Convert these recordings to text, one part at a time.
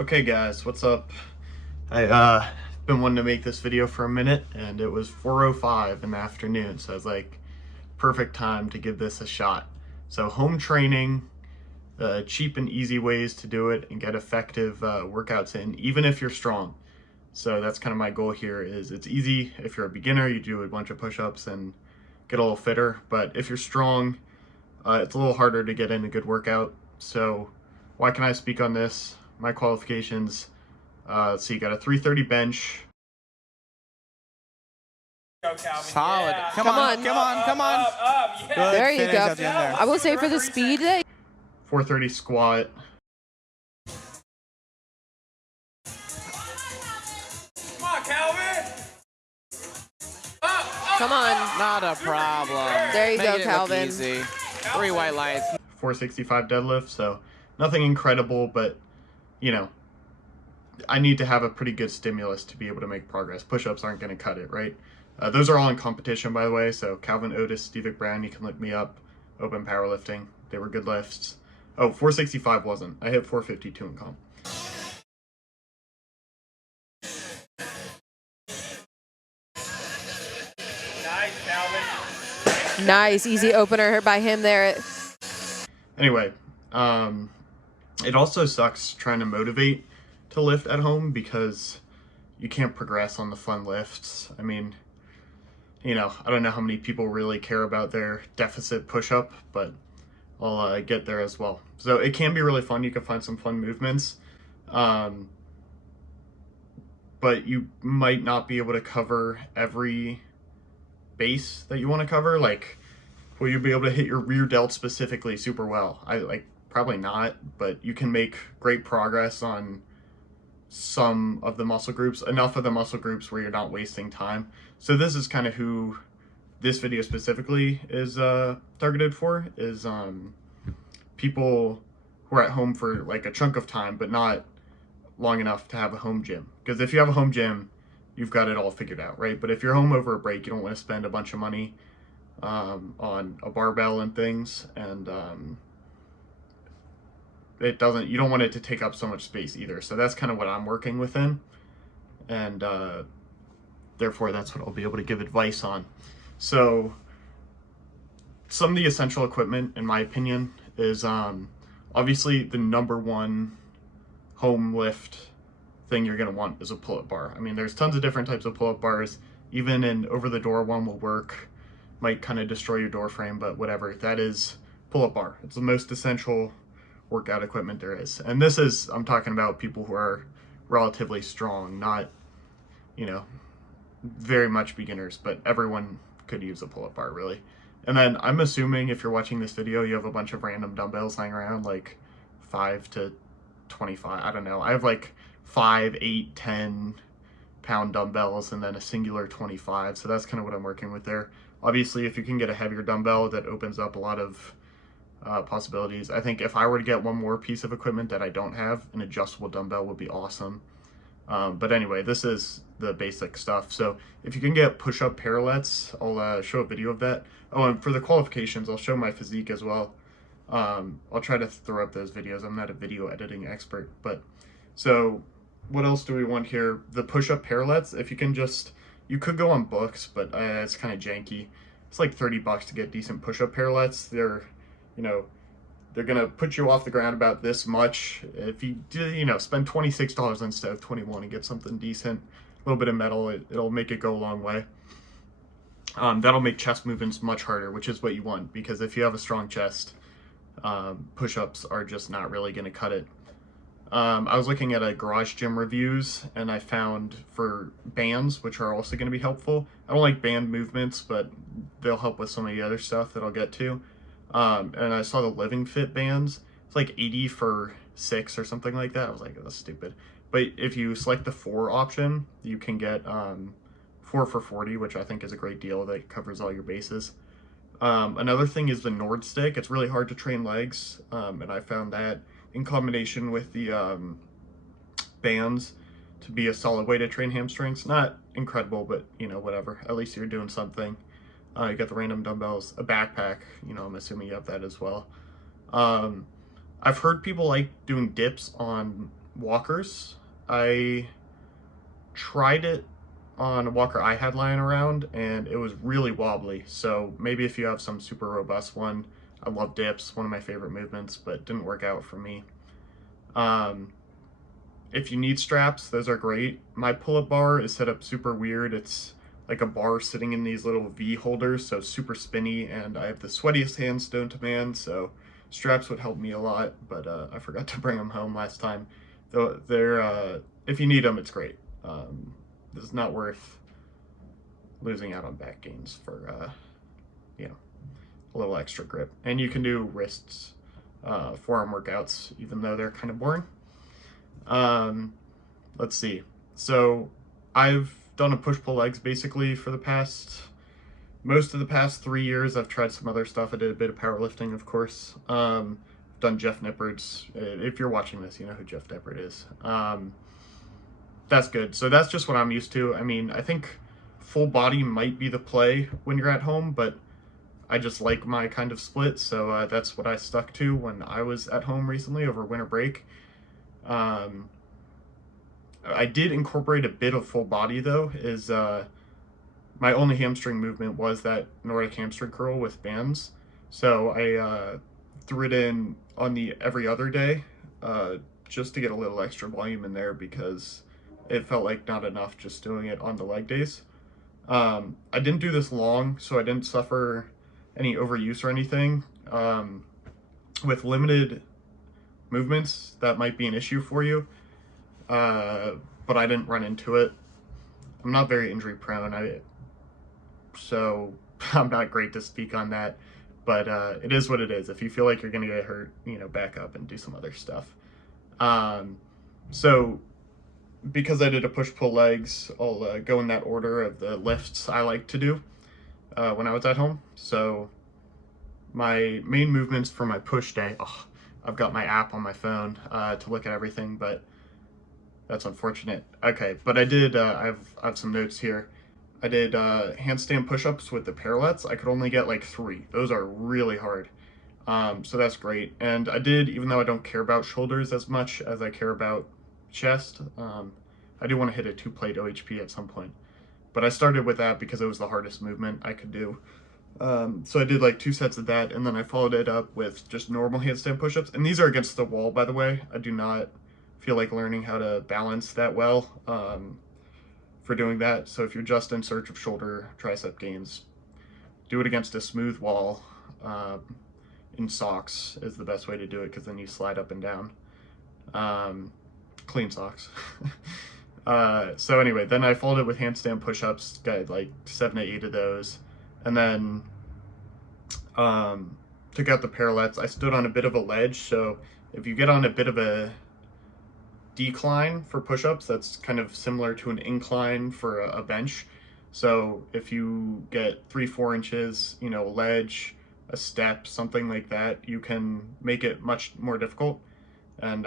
Okay guys, what's up? I been wanting to make this video for a minute and it was 4:05 in the afternoon, so I was like, perfect time to give this a shot. So home training, cheap and easy ways to do it and get effective workouts in, even if you're strong. So that's kind of my goal here. Is it's easy if you're a beginner, you do a bunch of push-ups and get a little fitter, but if you're strong, it's a little harder to get in a good workout. So why can I speak on this? My qualifications. So you got a 330 bench. Go, Calvin. Solid. Yeah. Come Come on, on. come on, come on. Yeah. Good There you finish go. at the end there. I will say for the speed, 430 squat. Come on, Calvin. come on. Not a problem. There you Making go, it look Calvin. easy. 3 white lights. 465 deadlift. So nothing incredible, but you know, I need to have a pretty good stimulus to be able to make progress. Push-ups aren't going to cut it, right? Those are all in competition, by the way. So Calvin Otis, Steve Brown, you can look me up. Open powerlifting. They were good lifts. Oh, 465 wasn't. I hit 452 in comp. Nice, Calvin. Nice, easy opener by him there. Anyway, it also sucks trying to motivate to lift at home because you can't progress on the fun lifts. I mean, you know, I don't know how many people really care about their deficit push-up, but I'll get there as well. So it can be really fun. You can find some fun movements, but you might not be able to cover every base that you want to cover. Like, will you be able to hit your rear delt specifically super well? Probably not, but you can make great progress on some of the muscle groups, enough of the muscle groups where you're not wasting time. So this is kind of who this video specifically is targeted for, is people who are at home for like a chunk of time, but not long enough to have a home gym. Because if you have a home gym, you've got it all figured out, right? But if you're home over a break, you don't want to spend a bunch of money on a barbell and things, and you don't want it to take up so much space either. So that's kind of what I'm working within, and therefore that's what I'll be able to give advice on. So some of the essential equipment, in my opinion, is obviously the number one home lift thing you're going to want is a pull-up bar. I mean, there's tons of different types of pull-up bars. Even an over-the-door one will work. Might kind of destroy your door frame, but whatever. That is pull-up bar. It's the most essential workout equipment there is. And this is, I'm talking about people who are relatively strong, not, you know, very much beginners, but everyone could use a pull-up bar, really. And then I'm assuming if you're watching this video, you have a bunch of random dumbbells lying around, like 5 to 25, I don't know. I have like 5, 8, 10 pound dumbbells and then a singular 25. So that's kind of what I'm working with there. Obviously, if you can get a heavier dumbbell, that opens up a lot of possibilities. I think if I were to get one more piece of equipment that I don't have, an adjustable dumbbell would be awesome. But anyway, this is the basic stuff. So if you can get push-up parallettes, I'll show a video of that. Oh, and for the qualifications, I'll show my physique as well. I'll try to throw up those videos. I'm not a video editing expert, but so what else do we want here? The push-up parallettes, if you can just, you could go on books, but it's kind of janky. It's like $30 to get decent push-up parallettes. They're, you know, they're gonna put you off the ground about this much. If you do, you know, spend $26 instead of 21 and get something decent, a little bit of metal, it'll make it go a long way. That'll make chest movements much harder, which is what you want, because if you have a strong chest, push-ups are just not really gonna cut it. I was looking at a garage gym reviews, and I found for bands, which are also going to be helpful. I don't like band movements, but they'll help with some of the other stuff that I'll get to. And I saw the Living Fit bands. It's like 80 for 6 or something like that. I was like, oh, that's stupid. But if you select the 4 option, you can get 4 for 40, which I think is a great deal that covers all your bases. Another thing is the Nord stick. It's really hard to train legs, and I found that in combination with the bands to be a solid way to train hamstrings. Not incredible, but you know, whatever. At least you're doing something. You got the random dumbbells, a backpack, you know, I'm assuming you have that as well. I've heard people like doing dips on walkers. I tried it on a walker I had lying around, and it was really wobbly. So maybe if you have some super robust one, I love dips, one of my favorite movements, but it didn't work out for me. If you need straps, those are great. My pull-up bar is set up super weird. It's like a bar sitting in these little V holders, so super spinny, and I have the sweatiest hands known to man, so straps would help me a lot, but I forgot to bring them home last time. Though they're, if you need them, it's great. It's not worth losing out on back gains for, you know, a little extra grip. And you can do wrists, forearm workouts, even though they're kind of boring. Let's see. So I've done a push-pull legs basically for most of the past 3 years. I've tried some other stuff. I did a bit of powerlifting, of course. Done Jeff Nippard's. If you're watching this, you know who Jeff Nippard is. That's good. So that's just what I'm used to. I mean, I think full body might be the play when you're at home, but I just like my kind of split. So that's what I stuck to when I was at home recently over winter break. I did incorporate a bit of full body though, my only hamstring movement was that Nordic hamstring curl with bands. So I threw it in on the every other day, just to get a little extra volume in there because it felt like not enough just doing it on the leg days. I didn't do this long, so I didn't suffer any overuse or anything. With limited movements, that might be an issue for you, but I didn't run into it. I'm not very injury prone, so I'm not great to speak on that, but it is what it is. If you feel like you're gonna get hurt, you know, back up and do some other stuff. So because I did a push-pull legs, I'll go in that order of the lifts I like to do when I was at home. So my main movements for my push day, I've got my app on my phone to look at everything, but that's unfortunate. Okay, but I did, I have some notes here. I did handstand push-ups with the parallettes. I could only get like 3. Those are really hard. So that's great. And I did, even though I don't care about shoulders as much as I care about chest, I do want to hit a 2-plate OHP at some point. But I started with that because it was the hardest movement I could do. So I did like 2 sets of that, and then I followed it up with just normal handstand push-ups. And these are against the wall, by the way. I do not feel like learning how to balance that well for doing that. So if you're just in search of shoulder tricep gains, do it against a smooth wall in socks is the best way to do it, because then you slide up and down. Clean socks. So anyway, then I followed it with handstand push-ups, got like 7 to 8 of those, and then took out the parallettes. I stood on a bit of a ledge, so if you get on a bit of a decline for push-ups, that's kind of similar to an incline for a bench. So if you get 3-4 inches, you know, a ledge, a step, something like that, you can make it much more difficult. And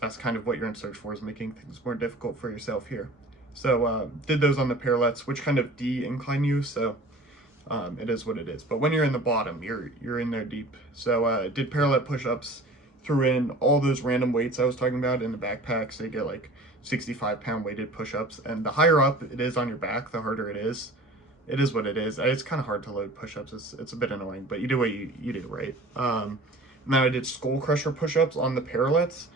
that's kind of what you're in search for, is making things more difficult for yourself here. So did those on the parallettes, which kind of de-incline you, so it is what it is. But when you're in the bottom, you're in there deep. So did parallel push-ups, threw in all those random weights I was talking about in the backpack, so you get like 65-pound weighted push-ups. And the higher up it is on your back, the harder it is. It is what it is. It's kind of hard to load push-ups. It's a bit annoying, but you do what you do, right? And then I did skull crusher push-ups on the parallettes.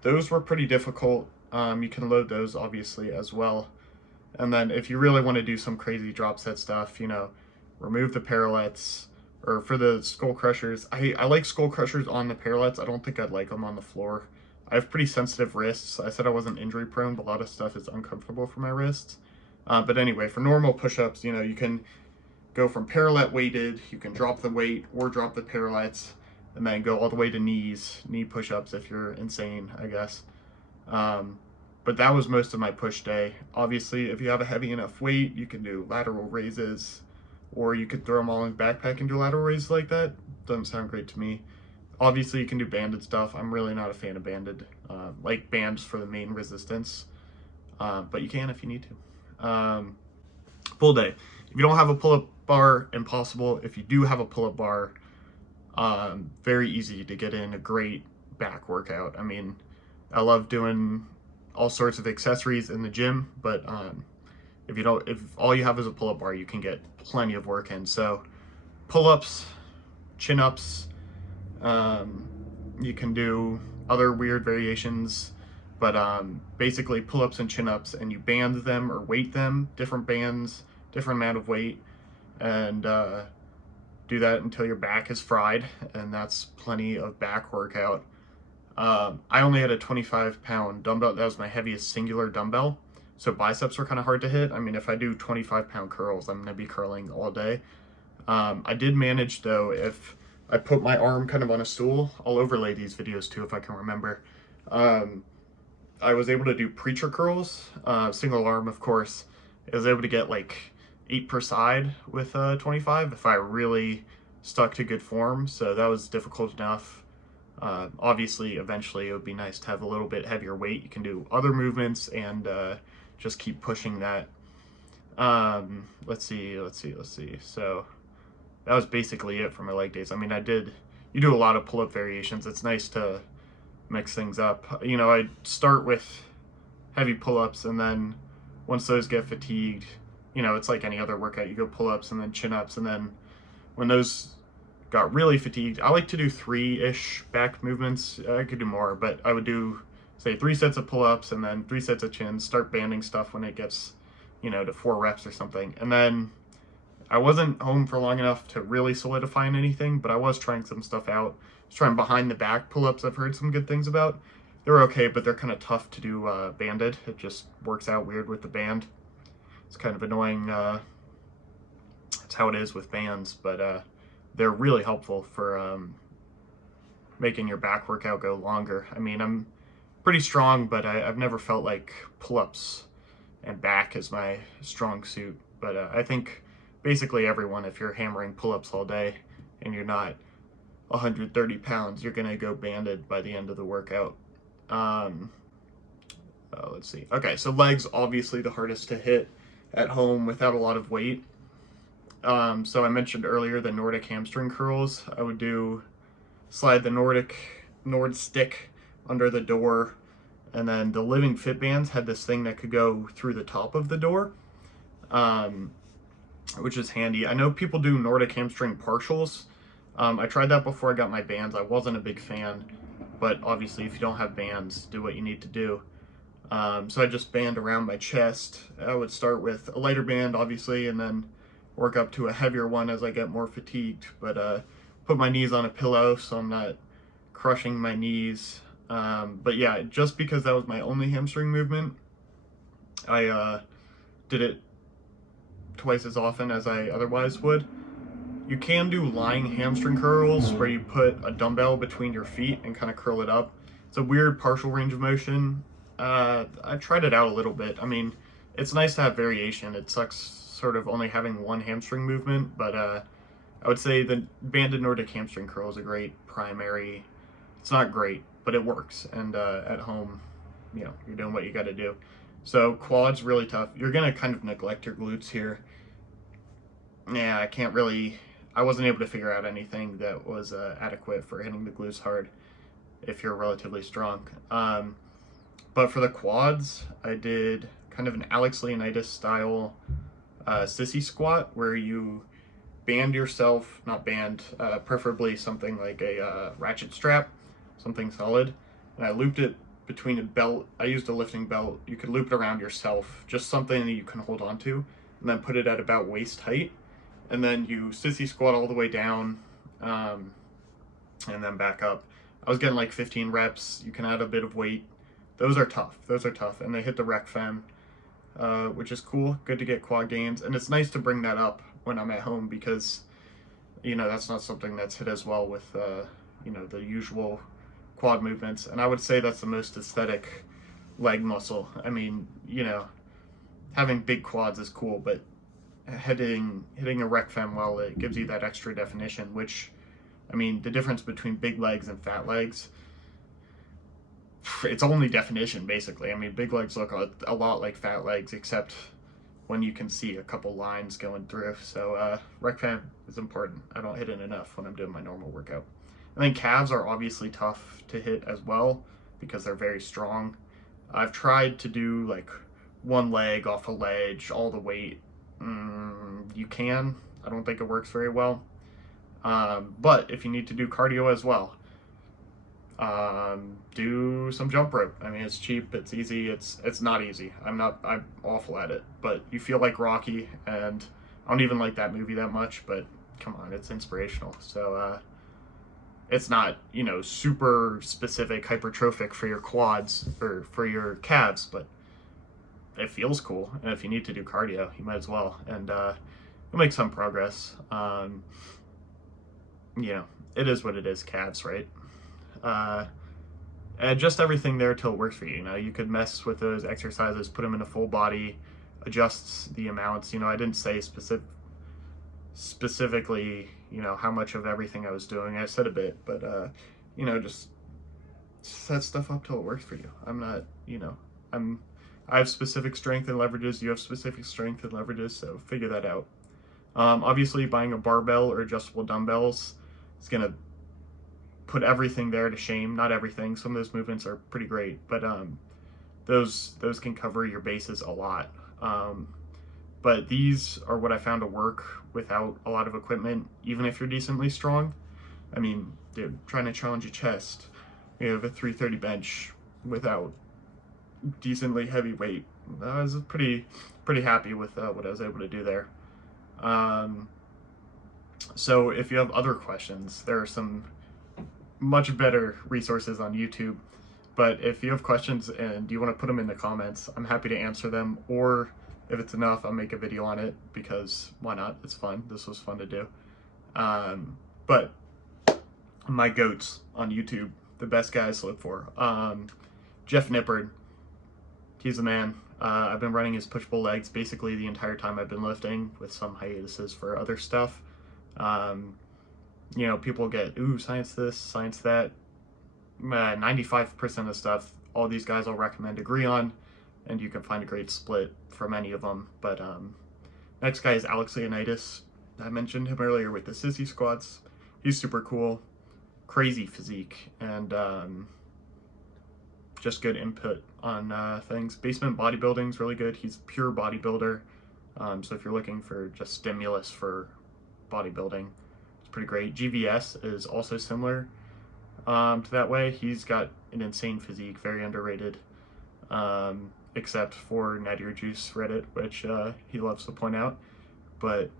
Those were pretty difficult. You can load those obviously as well. And then if you really want to do some crazy drop set stuff, you know, remove the parallettes. Or for the skull crushers, I like skull crushers on the parallettes. I don't think I'd like them on the floor. I have pretty sensitive wrists. I said I wasn't injury prone, but a lot of stuff is uncomfortable for my wrists. But anyway, for normal push-ups, you know, you can go from parallel weighted, you can drop the weight or drop the parallettes, and then go all the way to knee push-ups if you're insane, I guess. But that was most of my push day. Obviously, if you have a heavy enough weight, you can do lateral raises, or you could throw them all in the backpack and do lateral raises like that. Doesn't sound great to me. Obviously, you can do banded stuff. I'm really not a fan of banded, like bands for the main resistance, but you can if you need to. Full day. If you don't have a pull-up bar, impossible. If you do have a pull-up bar, very easy to get in a great back workout. I mean, I love doing all sorts of accessories in the gym, but if all you have is a pull-up bar, you can get plenty of work in. So pull-ups, chin-ups, you can do other weird variations, but basically pull-ups and chin-ups, and you band them or weight them, different bands, different amount of weight, and do that until your back is fried, and that's plenty of back workout. I only had a 25-pound dumbbell. That was my heaviest singular dumbbell, so biceps were kind of hard to hit. I mean, if I do 25-pound curls, I'm going to be curling all day. I did manage, though, if I put my arm kind of on a stool. I'll overlay these videos, too, if I can remember. I was able to do preacher curls, single arm, of course. I was able to get like 8 per side with 25 if I really stuck to good form, so that was difficult enough. Obviously, eventually it would be nice to have a little bit heavier weight. You can do other movements and just keep pushing that. Let's see. So that was basically it for my leg days. I mean, you do a lot of pull-up variations. It's nice to mix things up. You know, I start with heavy pull-ups, and then once those get fatigued, you know, it's like any other workout. You go pull-ups and then chin-ups, and then when those got really fatigued, I like to do 3-ish back movements. I could do more, but I would do, say, 3 sets of pull-ups and then 3 sets of chins, start banding stuff when it gets, you know, to 4 reps or something. And then I wasn't home for long enough to really solidify anything, but I was trying some stuff out. I was trying behind the back pull-ups. I've heard some good things about. They're okay, but they're kind of tough to do banded. It just works out weird with the band. It's kind of annoying. That's how it is with bands, but they're really helpful for making your back workout go longer. I mean, I'm pretty strong, but I've never felt like pull-ups and back is my strong suit. But I think basically everyone, if you're hammering pull-ups all day and you're not 130 pounds, you're going to go banded by the end of the workout. Let's see. Okay, so legs, obviously the hardest to hit at home without a lot of weight. So I mentioned earlier the Nordic hamstring curls. I would slide the Nord stick under the door, and then the Living Fit bands had this thing that could go through the top of the door, which is handy. I know people do Nordic hamstring partials. I tried that before I got my bands. I wasn't a big fan, but obviously if you don't have bands, do what you need to do. So I just band around my chest. I would start with a lighter band, obviously, and then work up to a heavier one as I get more fatigued. But put my knees on a pillow so I'm not crushing my knees. But yeah, just because that was my only hamstring movement, I did it twice as often as I otherwise would. You can do lying hamstring curls where you put a dumbbell between your feet and kind of curl it up. It's a weird partial range of motion. I tried it out a little bit. I mean, it's nice to have variation. It sucks sort of only having one hamstring movement, but I would say the banded Nordic hamstring curl is a great primary. It's not great, but it works. And at home, you know, you're doing what you got to do. So quads, really tough. You're going to kind of neglect your glutes here. Yeah, I wasn't able to figure out anything that was adequate for hitting the glutes hard if you're relatively strong. But for the quads, I did kind of an Alex Leonidas style sissy squat where you band yourself, preferably something like a ratchet strap, something solid. And I looped it between a belt. I used a lifting belt. You could loop it around yourself, just something that you can hold on to, and then put it at about waist height. And then you sissy squat all the way down, and then back up. I was getting like 15 reps. You can add a bit of weight. Those are tough. And they hit the rec fem, which is cool. Good to get quad gains. And it's nice to bring that up when I'm at home because, you know, that's not something that's hit as well with, you know, the usual quad movements. And I would say that's the most aesthetic leg muscle. I mean, you know, having big quads is cool, but hitting a rec fem well, it gives you that extra definition, which, I mean, the difference between big legs and fat legs, it's only definition, basically. I mean, big legs look a lot like fat legs, except when you can see a couple lines going through. So rec fem is important. I don't hit it enough when I'm doing my normal workout. And then calves are obviously tough to hit as well. because they're very strong. I've tried to do like one leg off a ledge, all the weight. You can. I don't think it works very well. But if you need to do cardio as well, do some jump rope. I mean, it's cheap, it's easy, it's not easy. I'm awful at it, but you feel like Rocky, and I don't even like that movie that much, but come on, it's inspirational. So, it's not, you know, super specific hypertrophic for your quads or for your calves, but it feels cool. And if you need to do cardio, you might as well. And, you'll make some progress. You know, it is what it is, calves, right? And just everything there till it works for you. You know, you could mess with those exercises, put them in a full body, adjust the amounts. You know, I didn't say specifically, you know, how much of everything I was doing. I said a bit, but, you know, just set stuff up till it works for you. I'm not, you know, I have specific strength and leverages. You have specific strength and leverages, so figure that out. Obviously, buying a barbell or adjustable dumbbells is going to put everything there to shame. Not everything. Some of those movements are pretty great, but those can cover your bases a lot. But these are what I found to work without a lot of equipment, even if you're decently strong. I mean, dude, trying to challenge your chest, you have a 330 bench without decently heavy weight. I was pretty happy with what I was able to do there. So if you have other questions, there are some much better resources on YouTube. But if you have questions and you want to put them in the comments, I'm happy to answer them. Or if it's enough, I'll make a video on it, because why not? It's fun. This was fun to do. But my goats on YouTube, the best guys to look for. Jeff Nippard, he's the man. I've been running his push-pull legs basically the entire time I've been lifting, with some hiatuses for other stuff. You know, people get, ooh, science this, science that. 95% of stuff all these guys I'll recommend agree on, and you can find a great split from any of them. But next guy is Alex Leonidas. I mentioned him earlier with the sissy squats. He's super cool, crazy physique, and just good input on things. Basement bodybuilding is really good. He's a pure bodybuilder, so if you're looking for just stimulus for bodybuilding, it's pretty great. GVS is also similar to that way. He's got an insane physique, very underrated, except for Nadir Juice Reddit, which he loves to point out. But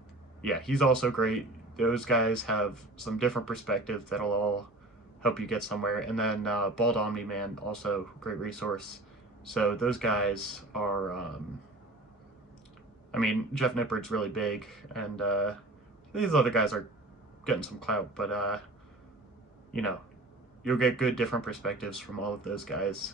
yeah, he's also great. Those guys have some different perspectives that'll all help you get somewhere. And then Bald Omni Man, also great resource. So those guys are, I mean, Jeff Nippard's really big, and these other guys are getting some clout, but you know, you'll get good different perspectives from all of those guys.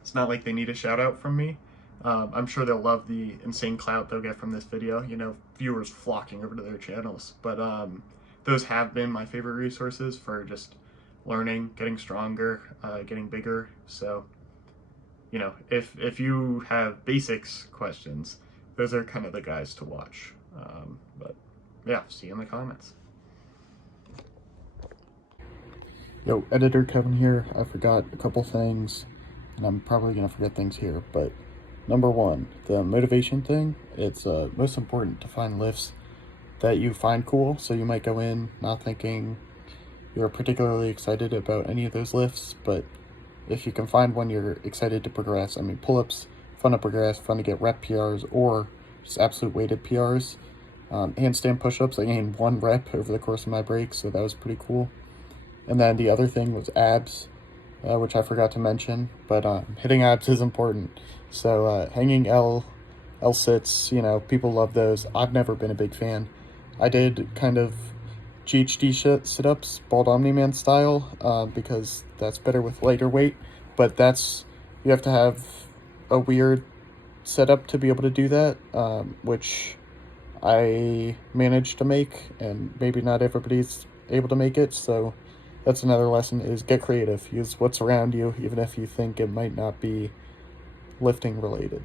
It's not like they need a shout out from me. I'm sure they'll love the insane clout they'll get from this video, you know, viewers flocking over to their channels. But those have been my favorite resources for just learning, getting stronger, getting bigger. So, you know, if you have basics questions, those are kind of the guys to watch. But yeah, see you in the comments. Yo, editor Kevin here. I forgot a couple things, and I'm probably gonna forget things here, but number one, the motivation thing. It's most important to find lifts that you find cool. So you might go in not thinking you're particularly excited about any of those lifts, but if you can find one you're excited to progress. I mean, pull-ups, fun to progress, fun to get rep PRs, or just absolute weighted PRs. Handstand push-ups, I gained 1 rep over the course of my break, so that was pretty cool. And then the other thing was abs, which I forgot to mention, but hitting abs is important. So hanging L sits, you know, people love those. I've never been a big fan. I did kind of GHD sit-ups, Bald Omni Man style, because that's better with lighter weight, but you have to have a weird setup to be able to do that, which I managed to make, and maybe not everybody's able to make it. So that's another lesson, is get creative. Use what's around you, even if you think it might not be lifting related.